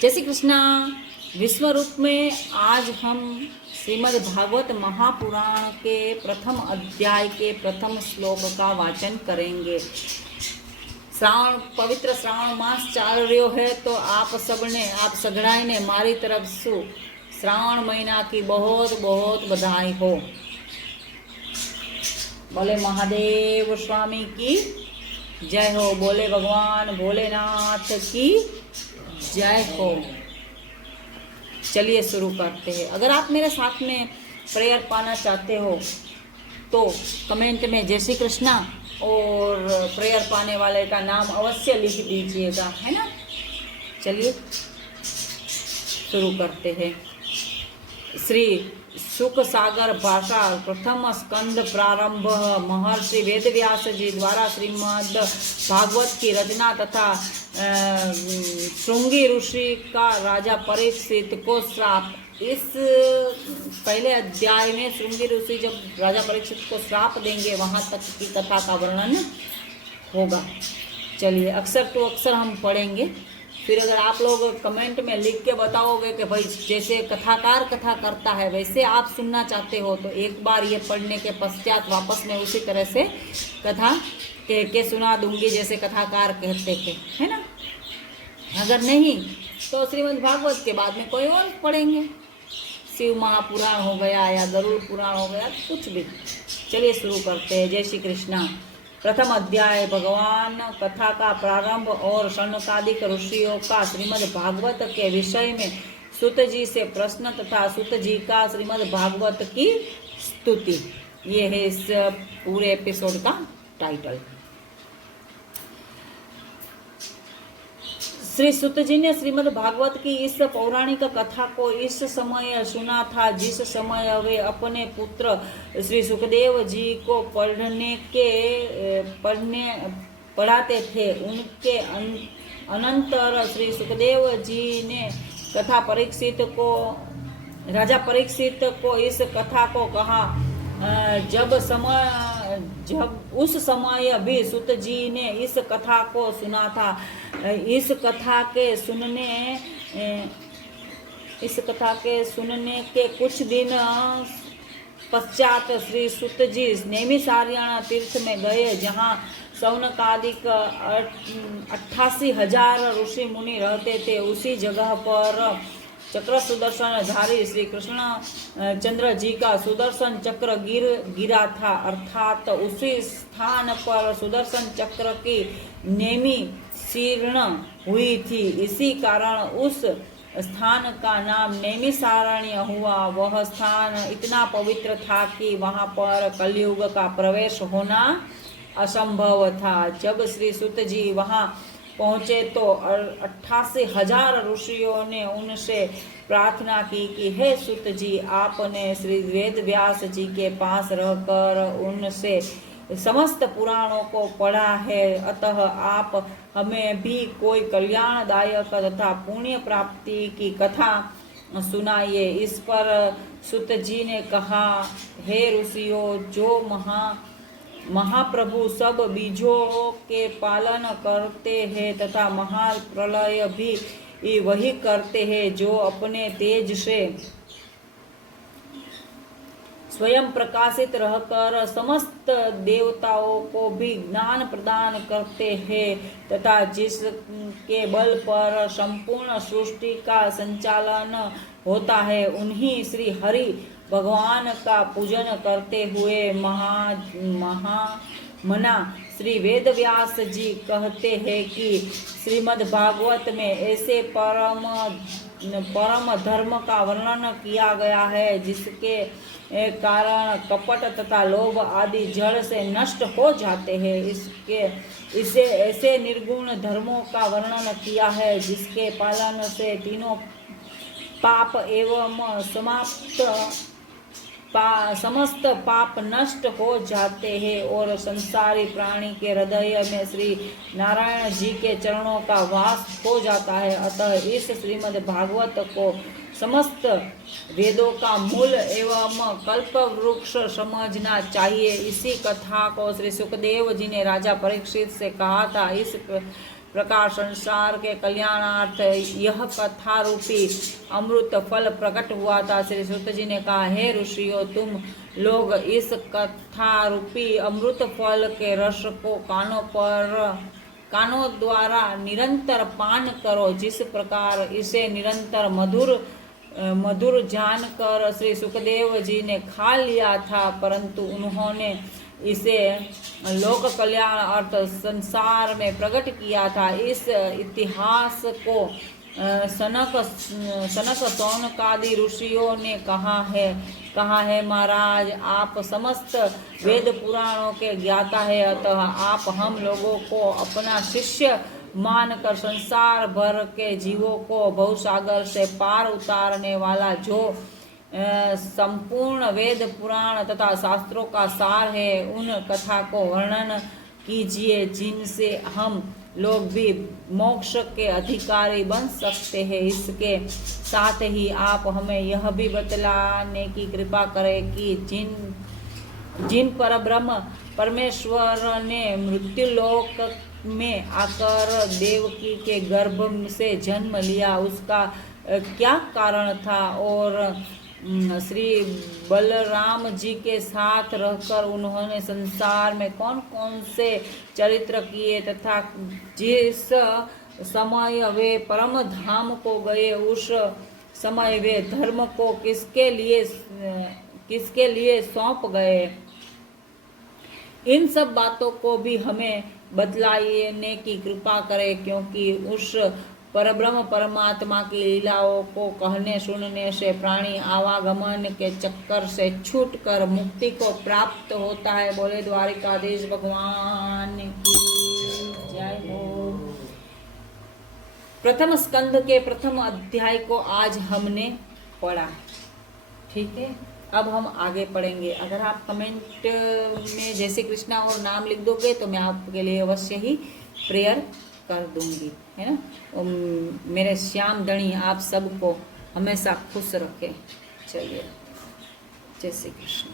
जय श्री कृष्णा। विश्व रूप में आज हम श्रीमद् भागवत महापुराण के प्रथम अध्याय के प्रथम श्लोक का वाचन करेंगे। पवित्र श्रावण मास चाल रह्यो है तो आप सगड़ाई ने मारी तरफ से श्रावण महीना की बहुत बहुत बधाई हो। बोले महादेव स्वामी की जय हो। बोले भगवान भोलेनाथ की जय हो। चलिए शुरू करते हैं। अगर आप मेरे साथ में प्रेयर पाना चाहते हो तो कमेंट में जय श्री कृष्णा और प्रेयर पाने वाले का नाम अवश्य लिख दीजिएगा, है ना। चलिए शुरू करते हैं। श्री सुख सागर भाषा प्रथम स्कंद प्रारंभ। महर्षि वेदव्यास जी द्वारा श्रीमद् भागवत की रचना तथा श्रृंगी ऋषि का राजा परीक्षित को श्राप। इस पहले अध्याय में श्रृंगी ऋषि जब राजा परीक्षित को श्राप देंगे वहां तक की कथा का वर्णन होगा। चलिए अक्षर टू अक्षर हम पढ़ेंगे। फिर अगर आप लोग कमेंट में लिख के बताओगे कि भाई जैसे कथाकार कथा करता है वैसे आप सुनना चाहते हो तो एक बार ये पढ़ने के पश्चात वापस में उसी तरह से कथा कह के सुना दूंगी जैसे कथाकार कहते थे, है ना। अगर नहीं तो श्रीमद् भागवत के बाद में कोई और पढ़ेंगे। शिव महापुराण हो गया या गरुड़ पुराण हो गया, कुछ भी। चलिए शुरू करते हैं। जय श्री कृष्णा। प्रथम अध्याय भगवान कथा का प्रारंभ और शौनकादिक ऋषियों का श्रीमद् भागवत के विषय में सूत जी से प्रश्न तथा सूत जी का श्रीमद् भागवत की स्तुति। ये है इस पूरे एपिसोड का टाइटल। श्री सूत जी ने श्रीमद् भागवत की इस पौराणिक कथा को इस समय सुना था जिस समय वे अपने पुत्र श्री सुखदेव जी को पढ़ाते थे। उनके अनंतर श्री सुखदेव जी ने राजा परीक्षित को इस कथा को कहा। जब उस समय भी सूत जी ने इस कथा को सुना था। इस कथा के के कुछ दिन पश्चात श्री सूत जी नैमिषारण्य तीर्थ में गए जहाँ शौनकादिक 88,000 ऋषि मुनि रहते थे। उसी जगह पर चक्र सुदर्शन धारी श्री कृष्ण चंद्र जी का सुदर्शन चक्र गिरा था, अर्थात उसी स्थान पर सुदर्शन चक्र की नेमी शीर्ण हुई थी। इसी कारण उस स्थान का नाम नैमिषारण्य हुआ। वह स्थान इतना पवित्र था कि वहां पर कलयुग का प्रवेश होना असंभव था। जब श्री सूत जी वहां पहुंचे तो 88,000 ऋषियों ने उनसे प्रार्थना की कि हे सूत जी, आपने श्री वेद व्यास जी के पास रहकर उनसे समस्त पुराणों को पढ़ा है, अतः आप हमें भी कोई कल्याणदायक तथा पुण्य प्राप्ति की कथा सुनाइए। इस पर सूत जी ने कहा, हे ऋषियों, जो महाप्रभु सब बीजों के पालन करते हैं तथा महाप्रलय भी वही करते हैं, जो अपने तेज से स्वयं प्रकाशित रहकर समस्त देवताओं को भी ज्ञान प्रदान करते हैं तथा जिसके बल पर संपूर्ण सृष्टि का संचालन होता है, उन्हीं श्री हरि भगवान का पूजन करते हुए महामना श्री वेदव्यास जी कहते हैं कि श्रीमद् भागवत में ऐसे परम धर्म का वर्णन किया गया है जिसके कारण कपट तथा लोभ आदि जड़ से नष्ट हो जाते हैं। इसे ऐसे निर्गुण धर्मों का वर्णन किया है जिसके पालन से तीनों पाप एवं समस्त पाप नष्ट हो जाते हैं और संसारी प्राणी के हृदय में श्री नारायण जी के चरणों का वास हो जाता है। अतः इस श्रीमद् भागवत को समस्त वेदों का मूल एवं कल्प वृक्ष समझना चाहिए। इसी कथा को श्री सुखदेव जी ने राजा परीक्षित से कहा था। इस प्रकार संसार के कल्याणार्थ यह कथा रूपी अमृत फल प्रकट हुआ था। श्री सूत जी ने कहा, हे ऋषियों, तुम लोग इस कथा रूपी अमृत फल के रस को कानों द्वारा निरंतर पान करो। जिस प्रकार इसे निरंतर मधुर जानकर श्री सुखदेव जी ने खा लिया था, परंतु उन्होंने इसे लोक कल्याण अर्थ संसार में प्रकट किया था। इस इतिहास को सनक सौनकादि ऋषियों ने कहा है महाराज, आप समस्त वेद पुराणों के ज्ञाता है, अतः आप हम लोगों को अपना शिष्य मानकर संसार भर के जीवों को भवसागर से पार उतारने वाला जो संपूर्ण वेद पुराण तथा शास्त्रों का सार है, उन कथा को वर्णन कीजिए, जिनसे हम लोग भी मोक्ष के अधिकारी बन सकते हैं। इसके साथ ही आप हमें यह भी बतलाने की कृपा करें कि जिन परब्रह्म परमेश्वर ने मृत्युलोक में आकर देवकी के गर्भ से जन्म लिया, उसका क्या कारण था, और श्री बलराम जी के साथ रहकर उन्होंने संसार में कौन कौन से चरित्र किए, तथा जिस समय वे परम धाम को गए, उस समय वे धर्म को किसके लिए सौंप गए। इन सब बातों को भी हमें बतलाने की कृपा करें, क्योंकि उस परब्रह्म परमात्मा की लीलाओं को कहने सुनने से प्राणी आवागमन के चक्कर से छूटकर मुक्ति को प्राप्त होता है। बोले द्वारिकाधीश भगवान की जय हो। प्रथम स्कंद के प्रथम अध्याय को आज हमने पढ़ा, ठीक है। अब हम आगे पढ़ेंगे। अगर आप कमेंट में जय श्री कृष्णा और नाम लिख दोगे तो मैं आपके लिए अवश्य ही प्रेयर कर दूंगी, है ना। मेरे श्याम धनी आप सबको हमेशा खुश रखें। चलिए, जय श्री कृष्ण।